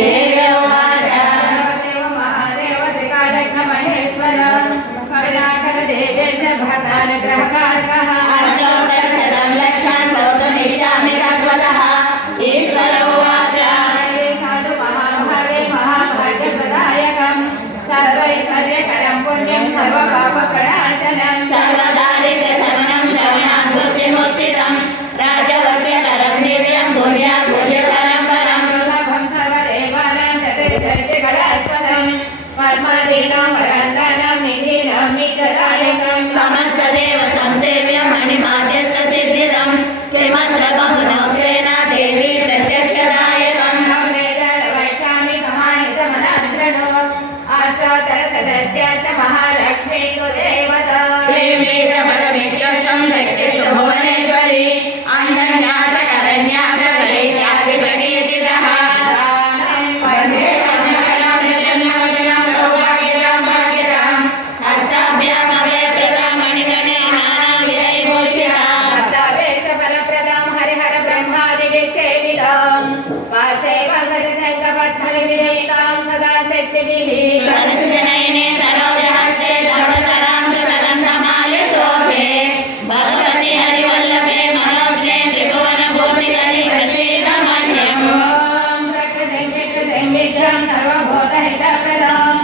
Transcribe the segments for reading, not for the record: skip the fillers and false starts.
देवी उवाच देव महादेव त्रिकालज्ञ महेश्वर करुणाकर देवेश भक्तानुग्रहकारकः अष्टोत्तरशतं लक्षं स्तोत्रमिच्छामि तद्वतः ईश्वर उवाच साधु महाभागे महाभाग्यप्रदायकं सर्वैश्वर्यकरं पुण्यं सर्वपापप्रणाशनं सर्वदारिद्र्यशमनं शरणागतिमुक्तिदं राजवस्यकरं दिव्यं गुह्यतरं परं दुर्लभं सर्वदेवानां चतुर्दशकलास्पदं पद्मदीनं वरदानं निधिनं नित्यदायकं समस्तदेव संसेव्यं मणिमाध्यस्थसिद्धिदं किमत्र बहुनोक्तेन देवी प्रत्यक्षदायकं वैशामि समाहितमनाश्रणो अष्टोत्तरसदस्याश्च महालक्ष्मी सुदेवता प्रेम्ये च पदमित्यस्तं शक्तिस्तु भुवनेश्वरी अङ्गन्यासकरन्यास इत्यादि प्रकीर्तितः वन्दे कमलकलां प्रसन्नवदनां सौभाग्यदां भाग्यदाम् हस्ताभ्याम् अभयप्रदां मणिगणे नानाविधैर्भूषिताम् परप्रदां हरिहर ब्रह्मादिभिः सेवितां वासैवगजशङ्खपद्मविदयितां सदा शक्तिभिः सरसिजनयने सरोजहस्ते धवलधरां सुगन्धमाल्य शोभे भगवति हरिवल्लभे मनोज्ञे त्रिभुवनभूतिकरि प्रसीद मह्यम् ॐ प्रकृतिं विकृतिं विद्यां सर्वभूतहितप्रदां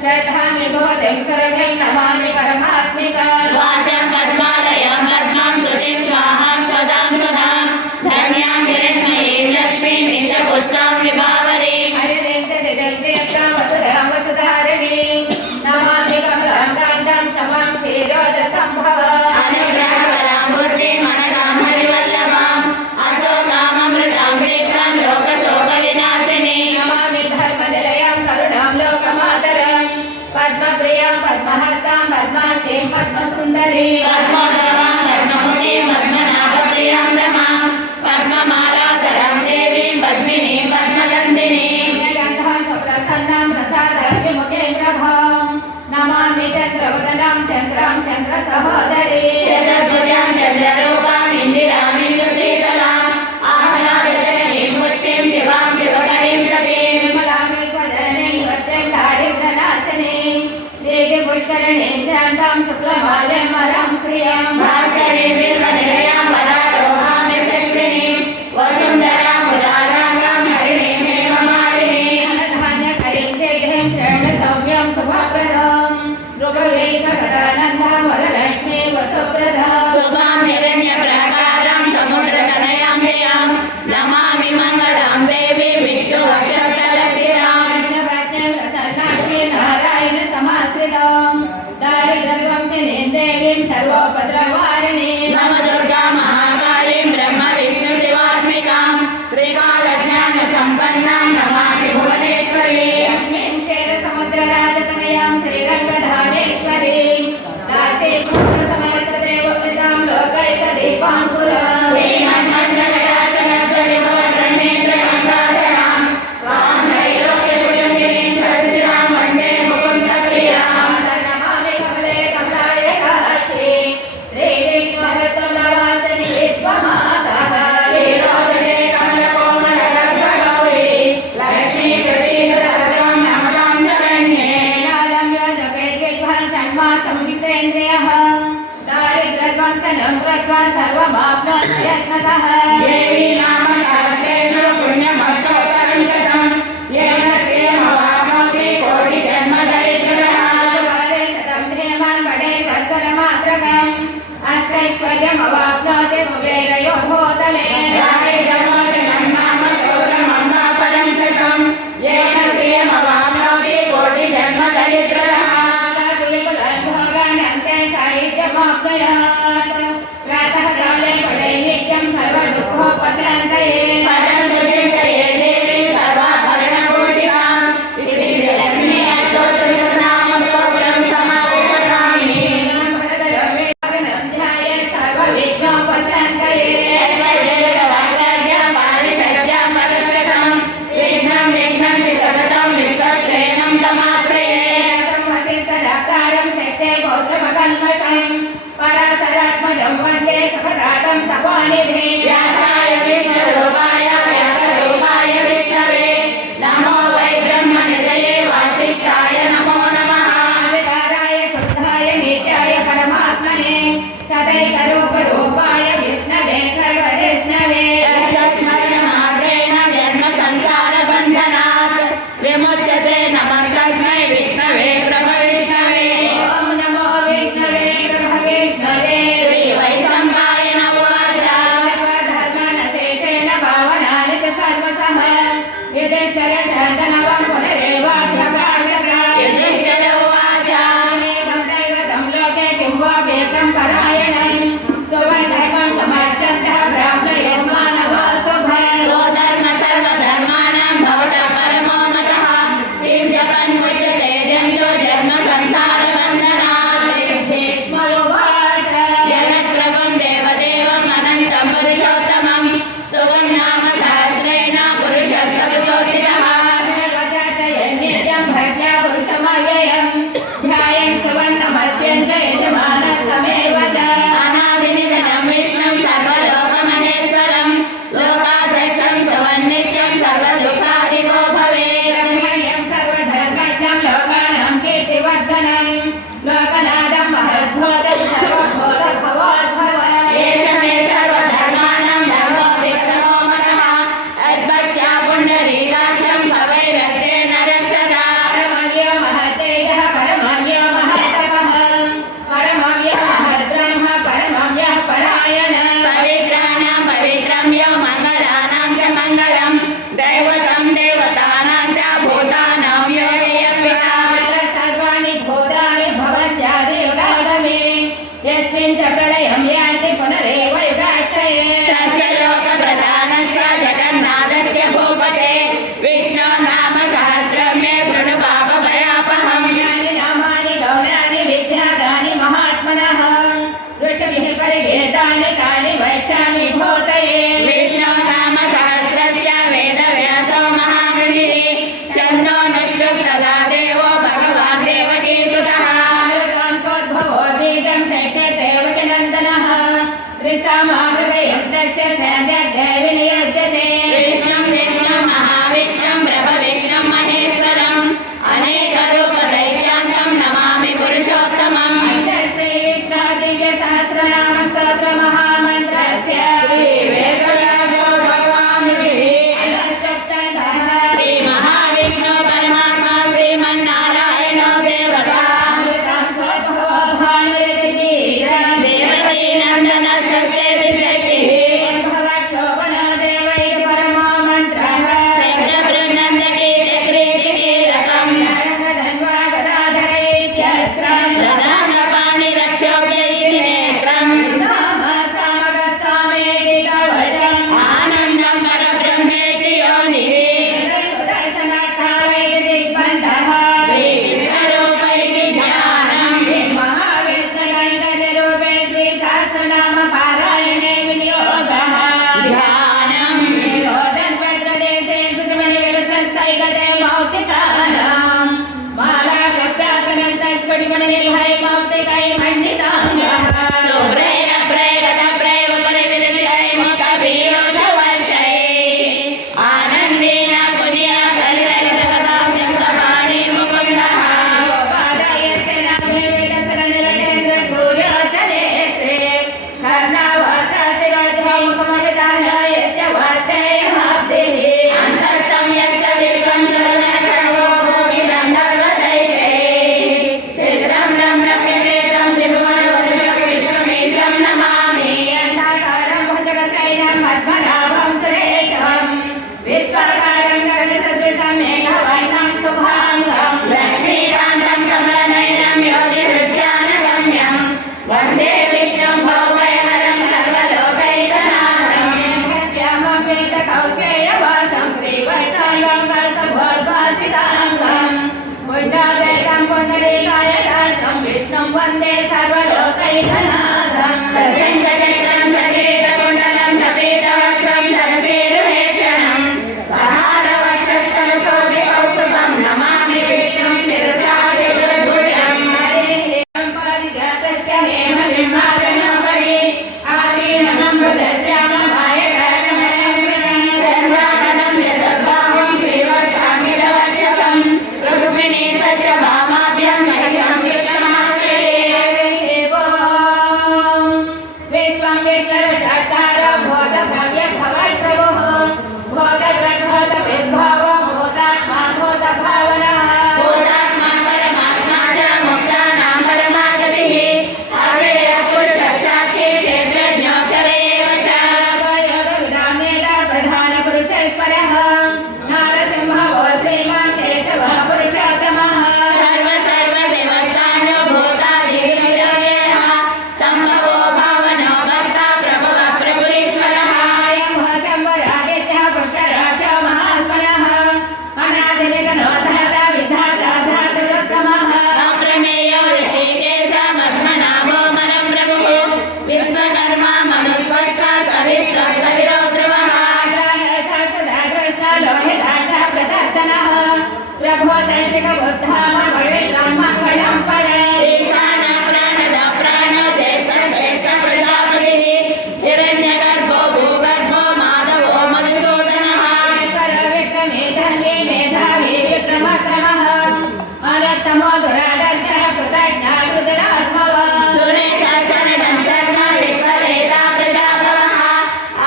श्रद्धामि भूतिं सुरभिं नमामि परमात्मिकां वाचं पद्मालयां पद्मां शुचिं स्वाहां सदां सदां धन्यां हिरण्मयीं लक्ष्मीं च पुष्टां विभावरीं वसुधारिणीं नमामि कमलां कान्तां क्षमां क्षीरोदसम्भवाम् अनुग्रहवरां बुद्धिम् अनगां हरिवल्लभाम् अशोकाममृतां दीप्तां लोकशोकविनाशिनीं नमामि धर्मनिलयां करुणां लोकमातरं पद्मप्रियां पद्महस्तां पद्माक्षीं पद्मसुन्दरीं पद्मोद्भवां पद्ममुखीं पद्मनाभप्रियां रमां पद्ममालाधरां देवीं पद्मिनीं पद्मगन्धिनीं गन्धां सुप्रसन्नां प्रसादविमुखीं प्रभां नमामि चन्द्रवदनां चन्द्रां चन्द्रसहोदरीं चतुर्भुजां चन्द्ररूपां इन्दिरां इन्दुशीतलाम् आह्लादजननीं पुष्टिं शिवां शिवकरीं सतीं विमलामि स्वजननीं स्वच्छं दारिद्र्यनाशिनीं देवीपुष्करिणीं शान्तां शुक्लमाल्यं वरां श्रियां भास्करीं बिल्वनिलयां वरारोहां यशस्विनीं वसुन्धरां उदाराङ्गां हरिणीं हेममालिनीं धनधान्यकरीं सिद्धिं शरणसौम्यं शुभप्रदां नृपवेशगदानन्दां वरलक्ष्मी वसुप्रदां शुभां हिरण्यप्राकारां समुद्रतनयां जयां नमामि मङ्गलां देवी विष्णुवक्षस्थलस्थिरां कृष्णपत्नीं प्रसन्नाक्ष्मी नारायण समाश्रितां दारिद्र्यध्वंसिनीं देवीं सर्वोपद्रवारिणीं नवदुर्गा महाकालीं ब्रह्म विष्णु शिवात्मिकां त्रिकालज्ञानसम्पन्नां नमामि भुवनेश्वरी लक्ष्मीं क्षीरसमुद्रराजतनयां श्रीरङ्गधामेश्वरीं दासीभूतसमस्तदेववृतां लोकैकदीपाङ्कुरां श्रीमन्मन्दकटाक्षणब्धविभवब्रह्मेन्द्रगङ्गाधरां वामत्रैलोक्यकुटुम्बिनीं सरसिजां वन्दे मुकुन्दप्रियां नमामि कमले कमलायकाक्षी श्रीविष्णुहृत्तमवासिनि विश्वमातः क्षीरोदरे कमलकोमलगर्भगौरी लक्ष्मी प्रसीदसततं नमतां शरण्ये षण्मासमुदितेन्द्रियः दारिद्र्यध्वंसनं कृत्वा सर्वमाप्नोति यत्नतः देवी नाम सहस्रेषु पुण्यमष्टोत्तरं शतं येन श्रियमवाप्नोति कोटिजन्मदरिद्रः काले सतं ध्येमान् पठेत् वत्सरमात्रकम् अष्टैश्वर्यमवाप्नोति कुबेरयो भूतले दारिद्र्यमोचनं नाम स्तोत्रमम्बा परं शतं येन श्रियमवाप्नोति कोटिजन्मदरिद्रः प्रातःकाले पठे नित्यं सर्वदुःखोपशान्तये पठनसुचिन्तये देवी सर्वाभरणभूषिताम् इति लक्ष्मी अष्टोत्तरशतनाम स्तोत्रं समापयामि ध्यायेत् सर्वविघ्नोपशान्तये ऐश्वर्यवाक्राज्ञां पारिषद्यां परशतं विघ्नं विघ्नन्ति सततं विश्वक्सेनं तमाश्रये वसिष्ठदातारं शक्ते पौत्रमकल्मषं पराशरात्मजं वन्दे सुखदातं तपोनिधिं व्यासाय विष्णुरूपाय व्यासरूपाय विष्णवे नमो युधिष्ठिरशन्तनवं पुनरेवाभ्यभाषत युधिष्ठिर उवाच अनेकं दैवतं लोके किं वा वेदं परायणं सुवर्धकं कमर्षन्तः ब्राह्मणयो मानवा स्वभय यो धर्म सर्वधर्माणां भवतः परमो मतः किं जपन्मुच्यते जन्तो जन्म संसारबन्धनात् भीष्मोवाच जगत्प्रभुं देवदेवम् अनन्तं पुरुषोत्तमं सुवन्नाम सहस्रेण पुरुषः सततोत्थितः नित्यं भक्त्या पुरुषमव्ययं ध्यायन् सुवर्णमस्यं च यजमानस्तमेव च अनादिनिधनं विष्णुं सर्वलोकमहेश्वरं लोकाध्यक्षं सुवन्नित्यं सर्वदुःखादिको भवेत् ब्रह्मण्यं सर्वधर्मज्ञं लोकानां कीर्तिवर्धनं लोकनाथं महद्भूतं सर्वभूतभवोद्भव एष मे सर्वधर्माणां धर्मोऽधिक्रमो मनः यद्भक्त्या पुण्डरीकाक्षं सवैरच्ये नरः सदा परमव्यो महत्तेजः परमव्यो महत्तपः परमव्यो महद्ब्रह्म परमव्यः परायण पवित्राणां पवित्रं यो मङ्गलानां च मङ्गलं दैवतं देवतानां च भूतानां यो यम्बिका सर्वाणि भूतानि भवन्त्यादियुगागमे यस्मिन् च प्रलयं यान्ति पुनरेव युगाक्षये तस्य लोकप्रधानस्य जगन्नाथस्य भूपते विष्णो नाम सहस्रं मे शृणु पापभयापहम् यानि नामानि गौणानि विख्यातानि महात्मनः ऋषिभिः परिगीतानि तानि वक्ष्यामि भूतये विष्णो नाम सहस्रस्य वेदव्यासो महागणिः छन्दो नष्टुः तदा देवो भगवान् देवकीसुतः आरुतां सोद्भवो बीजं शक्यदेवकिनन्दनः त्रिसामाहृदयं तस्य सन्ध्यग्देवि नियुज्यते विष्णुं विष्णुं महाविष्णुं ब्रह्मविष्णुं महेश्वरम् अनेकरूपदैत्यान्तं नमामि पुरुषोत्तमम् अस्य श्रीविष्णुः दिव्यसहस्रनामस्तोत्रमहामन्त्रस्य वेदव्यासो भगवान् ऋषिः अष्टोत्तरः श्रीमहाविष्णु परमात्मा श्रीमन्नारायणो देवता आरुतां सोद्भवो भानुरितिबीजं देवकीनन्दन षष्ठेति शक्तिः भवक्षोभनो देव इति परमो मन्त्रः शब्दबृन्दकी चक्रीति कीलकम् रङ्गधन्वा गदाधर इत्यस्त्रम् प्रधानपाणिरक्षोभ्य इति नेत्रम् सामगस्वामेति कवचम् आनन्दं परब्रह्मेति योनिः सुदर्शनकाल इति दिग्बन्धः श्रीविश्वरूप इति ध्यानम् महाविष्णुकैङ्कर्यरूपे श्रीसहस्रनाम पारायणे विनियोगः ध्यानम् निरोधन्वत्रदेशे सुषमनिविलसत्सैकते मौक्तिकानां मालाकृप्यासनस्स्फुटिमणिनिर्भय मौक्तिकै मण्डिताङ्गः शुभ्रैरभ्रैरतभ्रैव परिविरचितैः मुखपीयूषवर्षैः आनन्देन पुण्यकलितकथास्यन्तपाणिर्मुकुन्दः गोपादायस्य नाभिर्विलसननिरतेन्द्र सूर्योचनेत्रे कर्णावासासिरोध्वमुखमविदानयस्य वास्तेयमाब्धिः अन्तःसंयस्य विश्वं सुरनरकरो भोगिगन्धर्वदैत्यैः चित्रं रम्यमेतं त्रिभुवनपुरुषं विष्णुमीशं नमामि अण्डाकारं भुजगशयनं पद्मनाभं सुरेशं विश्वाकारं गगनसदृशं मेघवर्णं शुभाङ्गं लक्ष्मीकान्तं कमलनयनं योगिहृद्यानगम्यं वन्दे विष्णुं भवभयहरं सर्वलोकैकनाथम् मेघश्यामं वेदकौशेयवासं श्रीवत्साङ्गं कसभोद्भासिताङ्गं पुण्डावेदं पुण्डरीकायदाचं विष्णुं वन्दे सर्वलोकैकनाथम् सशङ्खचक्रं सकिरीटकुण्डलं सपीतवस्त्रं सरसीरुहेक्षणं सह प्रभोदर्शिक बुद्धाम पवित्रं मंगलं परम् ईशान प्राणद प्राण ज्येष्ठ श्रेष्ठ प्रजापतिः हिरण्यगर्भो भूगर्भो माधवो मधुसूदनः ईश्वर विक्रमे धन्ये मेधावी विक्रमक्रमः अनर्थमो दुरादर्शः कृतज्ञा रुद्रात्मवान् सुरेश शरणं शर्म विश्ववेदा प्रजाभवः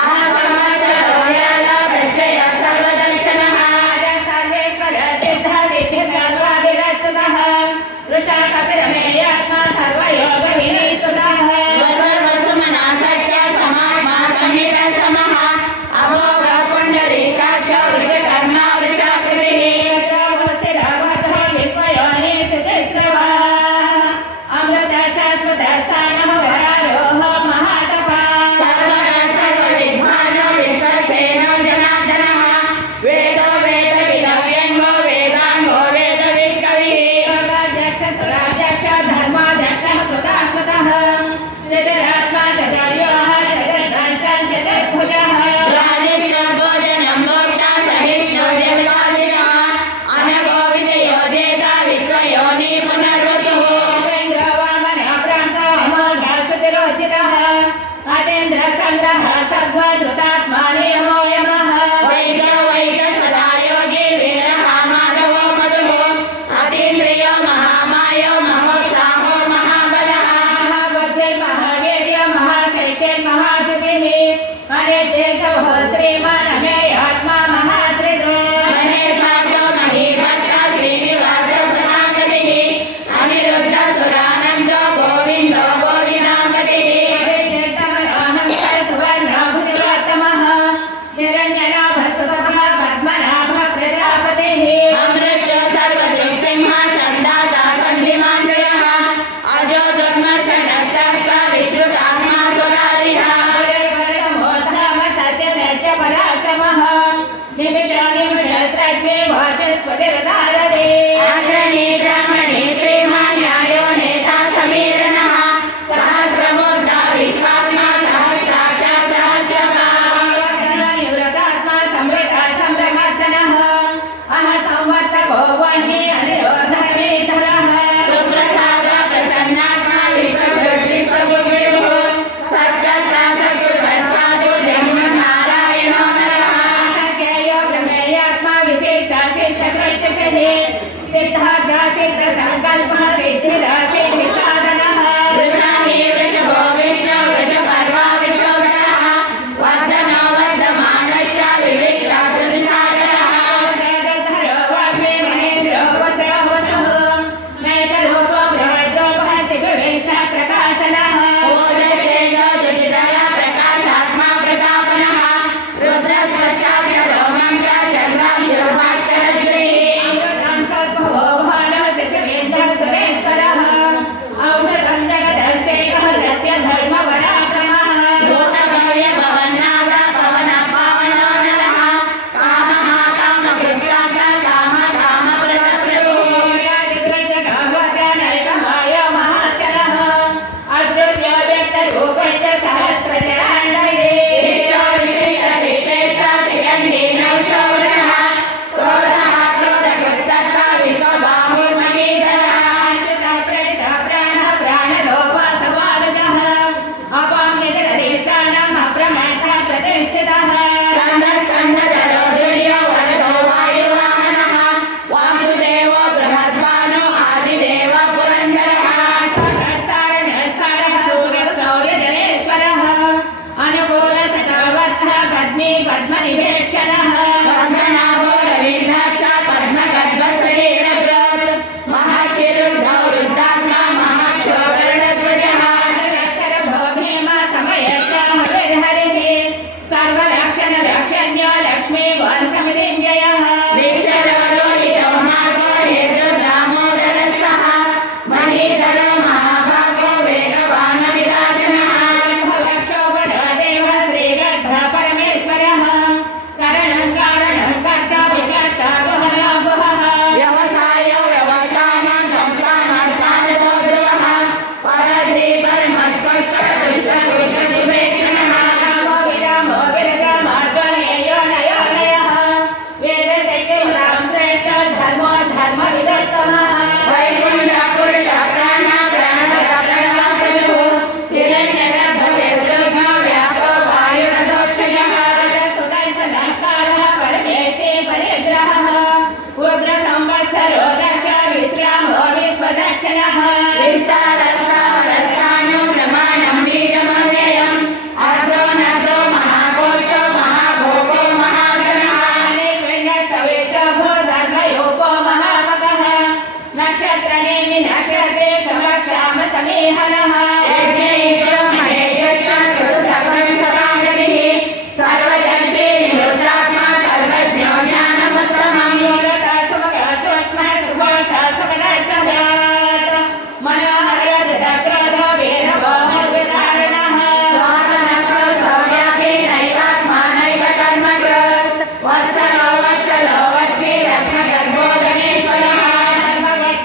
अहसमचरो याल प्रत्यय सर्वदर्शनः सर्वेश्वर सिद्ध सिद्धि सर्वादिरच्युतः वृषा कपिलमेयात्मा सर्वयोग विनयसुतः वसुमना सत्य समात्मा संहित समः अमोघ पुण्डरीकाक्ष वृषकर्मा वृषाकृतिः अमृत शाश्वत स्थानः वरारोह महातपः सर्वविद्वानो विश्वसेनो जनार्दनः वेदो वेदविदव्यङ्गो वेदाङ्गो वेदवित्कविः योगाध्यक्ष सुराध्यक्ष धर्माध्यक्षः कृताकृतः चतुरात्मा चतुर्योः चतुर्भ्रष्टः चतुर्भुजः राजिष्णो भोजनं भोक्ता सहिष्णो जगदादिनः अनगो विजयो जेता विश्वयोनि पुनर्वसुः उपेन्द्रो वामनः प्रांसो अमोघः सुचिरोचितः अतेन्द्र सङ्ग्रहः सद्वधृतात्मा नियमो यमः वैद वैद सदा योगी वीरः माधवो मधुः अतीन्द्रियो महामायो महोत्साहो महाबलः महाबुद्धिर्महावीर्यो महाशैत्यर्महाजुतिः अनिर्देशः श्रीमान् अमेयात्मा महात्रिदृक् महेशासो महीभक्ता श्रीनिवास सनागतिः अनिरुद्ध सुरानन्दो गोविन्दो गोविदाम्बतिः सुवर्णभुजवर्तमः हिरण्यनाभः सुतपः पद्मनाभः प्रजापतिः अमृतस्य सर्वदृक्सिंह सन्दाता सन्धिमाञ्जयः अजो दुर्मर्षणशास्त्र विश्रुतात्मा सुरारिः गुरुर्वरदमोधाम सत्यपराक्रमः निमिषानिमिषस्रज्ञे वाचस्पतिर्दारदे अग्रणी ब्राह्मणे श्रीमान् न्यायो नेता समीरणः सहस्रमूर्धा विश्वात्मा सहस्राक्ष सहस्रपाः निवृतात्मा समृता सम्भ्रमर्दनः अह संवर्तको वह्नि अनिरोधर्मेधरः सुप्रसाद प्रसन्नात्मा विश्वभुग्विभुः सत्कर्ता सत्कृतः साधु जन्मनारायणो नरः असङ्ख्येयो प्रमेयात्मा विशिष्टा शिष्टकृत्यसिः पुरुषोत्तमः वैकुण्ठ पुरुष प्राण प्राणद प्रणव प्रभुः हिरण्यगर्भ शत्रुघ्न व्यापो वायुरथोक्षजः सुदर्शनकारः परमेष्टि परिग्रहः उग्र संवत्सरो दक्ष विश्रामो विश्वदक्षिणः विस्तारस्थावरस्थानं प्रमाणं बीजमव्ययम् अर्धो नर्धो महाकोशो महाभोगो महाधनः निर्विण्णस्तवेष्टो भूतद्वयोपो महामगः नक्षत्रनेमि नक्षत्रे क्षमक्षाम समीहनः यज्ञैको महेयश्च चतुसर्वं सदागतिः सर्वजर्षि निवृत्तात्मा सर्वज्ञो ज्ञानमुत्तमम् मूलतः सुमगः सूक्ष्मः सुघोषः सुखदर्शभ्रात् मनोहर क्रोधो वीरवो मद्विधारणः स्वात्मनस्तो सौव्यापी नैवात्मा नैव कर्मकृत् वत्सलो वत्सलो वत्सी रत्नगर्भो गणेश्वरः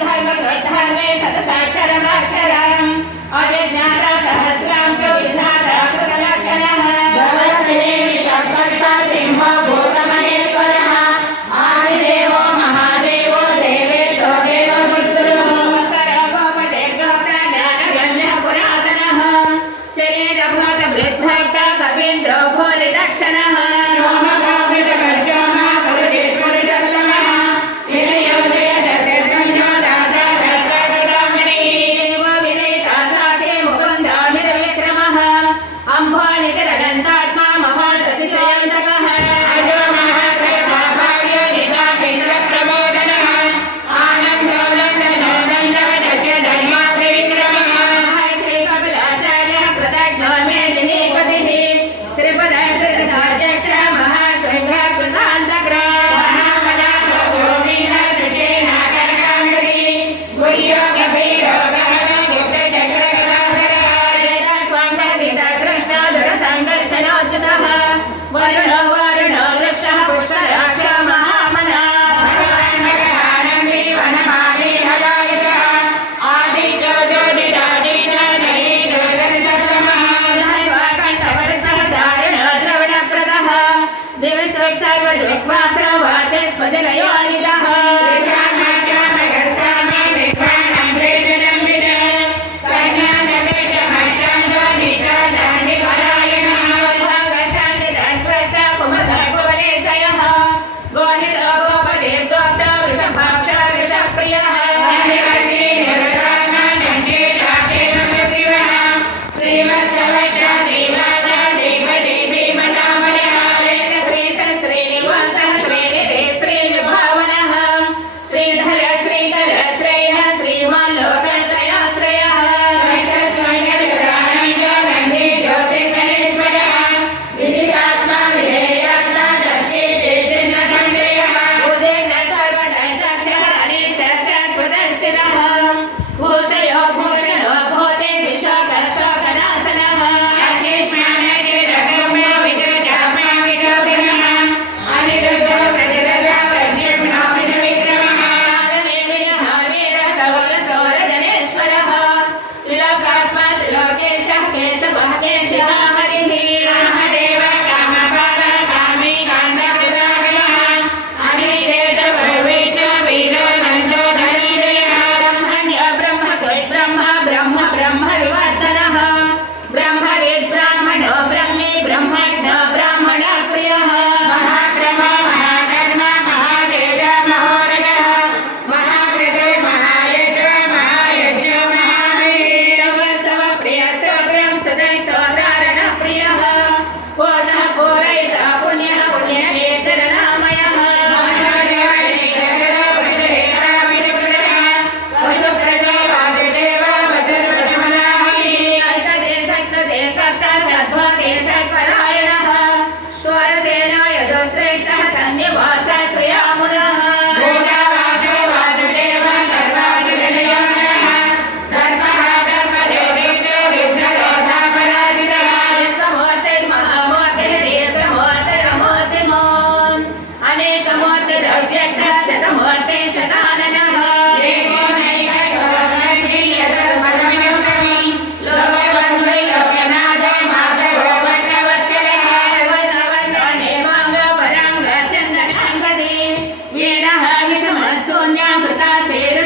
धर्मकृद्धर्मे सतसाक्षरमाक्षरम् अविज्ञाता सहस्रांशो विधाता कृतलक्षणः भवस्तिदेवी सत्स्वस्था सिंहो भूतमहेश्वरः आदिदेवो महादेवो देवेशो देवो मृत्युः उत्तरो गोपते प्रोक्ता ज्ञानगम्यः पुरातनः शरीरभूतभृद्भोक्ता कपीन्द्रो भूरिदक्षिणः सोमभावृतकश्यमः पुरुषोत्तमः विनयोदय सत्यसंज्ञो दासारसाकृतामणिः देवो विनयिता साक्षी मुकुन्दोऽमितविक्रमः अम्भोनितिरनन्तात्मा महाततिशयन्तकः अजो महाशयस्वाभाव्यो नितापिण्डप्रबोधनः आनन्दो नन्दनो नन्दः सत्यधर्माद्रिविक्रमः महर्षि कपिलाचार्यः कृतज्ञो मेदिनीपतिः त्रिपदकृतसाध्यक्षः महाशृङ्गः कृतान्तग्रः महामनाभो गोविन्दः सुषेणः कनकाङ्गदी गुह्यो गभीरो गहनो गुप्तचक्रगदाधरः वेदस्वाङ्गः गीताकृष्णो दृढसङ्घर्षणोच्युतः वरुणो वरुणो वृक्षः पुष्पराक्षो महामना भगवान् भगवानन्दी वनमाली हलायुधः आदित्यो ज्योतिरादित्य शरीरगतिसत्तमः कंठवरसः दारुणो द्रवणप्रदः दिवसोक् सर्वदृक्वासो वाचस्पतिरयोनिजः श्यामश्यामगस्याम निर्वाणं भेषजं विज सन्न्यासपेटमश्यामो निःश्वासान्निपरायणः शान्तिदस्पष्ट कुमतः कुवलेशयः गोहिरो गोपदेव्दोक्तो वृषभाक्ष वृषप्रियः मध्यवर्ती निवृत्तात्मा संक्षेप्ताक्षेममृत्युवः श्रीवत्सवक्ष श्रीवास श्रीपति श्रीमठामयः श्रीनिवासः श्रीनिधे श्रीविभावनः श्रीधर श्रीकर श्रेयः श्रीमान् लोकत्रयाश्रयः लक्षस्वर्गसदानन्दो नन्दी ज्योतिर्गणेश्वरः विजितात्मा विधेयात्मा सत्कीर्तिर्चिह्न संशयः उदीर्ण सर्वसंसाक्षः अनीशशाश्वतस्थिरः भूषयो भूषणो भूते विशोकशोकनाशनः अक्षिष्मानचिदगम्यो विशुद्धात्मा विशोधिनः अनिरुद्धो प्रतिरथो प्रद्युम्नो विक्रमः कालनेमिनः वीरशौरशौरजनेश्वरः त्रिलोकात्मा त्रिलोकेशः केशवः केशिः हरिः कामदेव कामपाल कामी कान्तकृतागमः अनिकेश विष्णु वीरो नन्दो धनञ्जयः ब्रह्मण्य ब्रह्मकृत् ब्रह्म ब्रह्म ब्रह्म विवर्तनः ब्रह्मविद् ब्राह्मणो ब्रह्मी ब्रह्मज्ञ ब्राह्मण प्रियः महाक्रम महाकर्म महातेज महोरगः महाकृते महायज्ञ महायज्ञो महाहरिः स्तव प्रिय स्तोत्रं स्तुतस्तोत्रारण प्रियः पूर्णः पूरयिता पुण्यः पुण्यकेतरनामयः वसुप्रजो वासुदेव वसुर्वसुमनाहमिः सत्कृते सत्कृते सत्तः सद्भागे सत्परायणः स्वरसेनो यदो श्रेष्ठः सन्निवासः सुयामुनः भूतावासो वासुदेव सर्वासुजनयो नरः धर्मः धर्मयोगिभ्यो युद्धरोधापराजितः विश्वमूर्तिर्महामूर्तिः दीर्घमूर्तिरमूर्तिमोन् अनेकमूर्तिरव्यक्तः शतमूर्तिः शताननः एको नैव सर्वज्ञ लोकबन्धुः लोकनाथो माधवो भट्टवत्सलः सर्वनवनो हेमाङ्गो वराङ्ग चन्दनाङ्गदी वीणः विषमः शून्यामृता शेर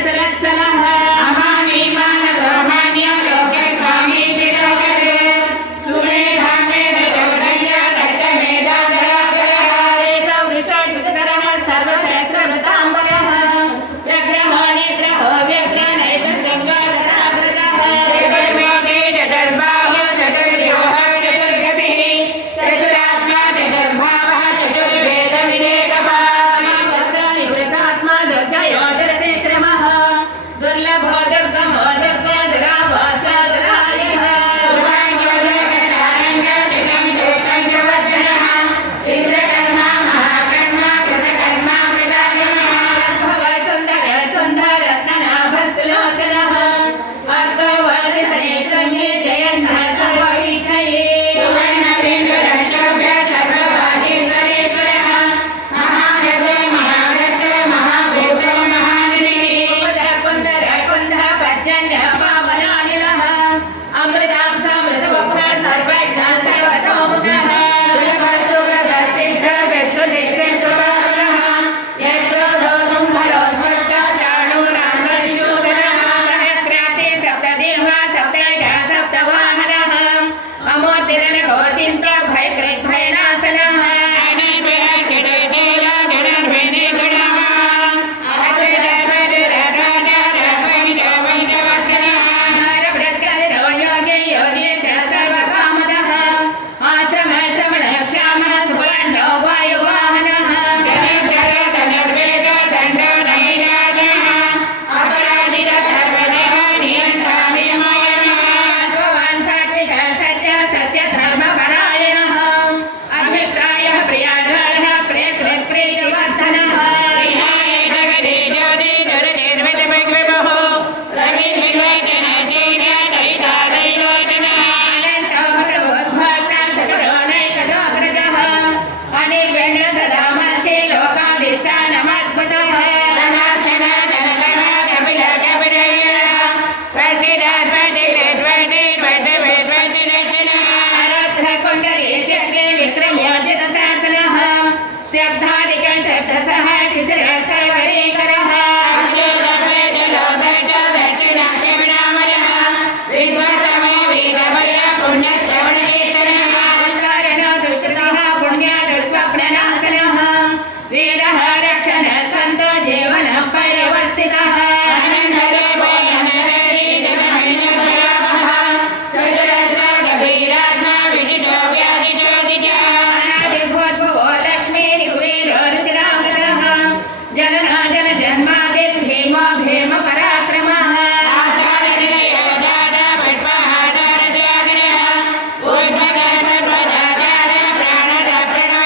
जननाजन जन्मादि भीमो भीम पराक्रमः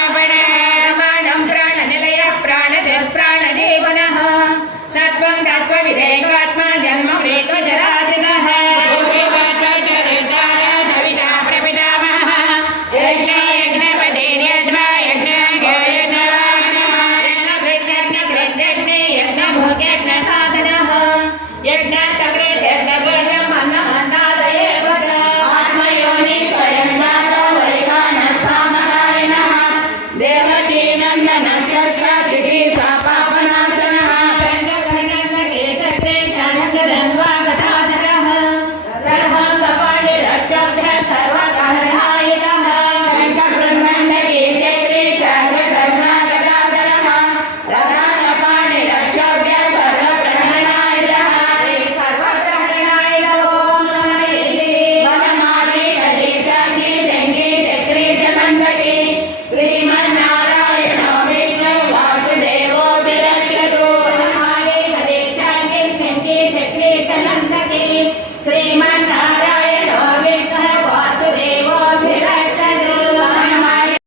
प्रमाणं प्राणनिलयः प्राणधृत् प्राणजीवनः तत्त्वं तत्त्वविदेकात्मा जन्म मृत्युजरादिगः यज्ञकृत्यग्ने यज्ञभोग्यज्ञसाधनः यज्ञातकृत्यज्ञगुह्यम् अन्नमन्नादयेव च आत्मयोनि स्वयं जातो वैखानसामगायिनः देवकी नन्दनस्य चिकित्सा पापनाशनः शङ्करनन्दके चक्रे शनकरन्वागताधरः सर्वाङ्गपाणिरक्षोभ्यः सर्वप्रहरणायुधः शङ्खब्रह्मण्डके चक्रे सर्वकर्णागदाधरः रथाङ्गपाणिरक्षोभ्यः सर्वप्रहरणायुधः सर्वप्रहरणायुधो नायके वनमाले गदेशाग्ने शङ्खे चक्रे च नन्दके श्रीमन्नारायणो विष्णु वासुदेवो विरक्षतु वनमाले गदेशाग्ने शङ्खे चक्रे च नन्दके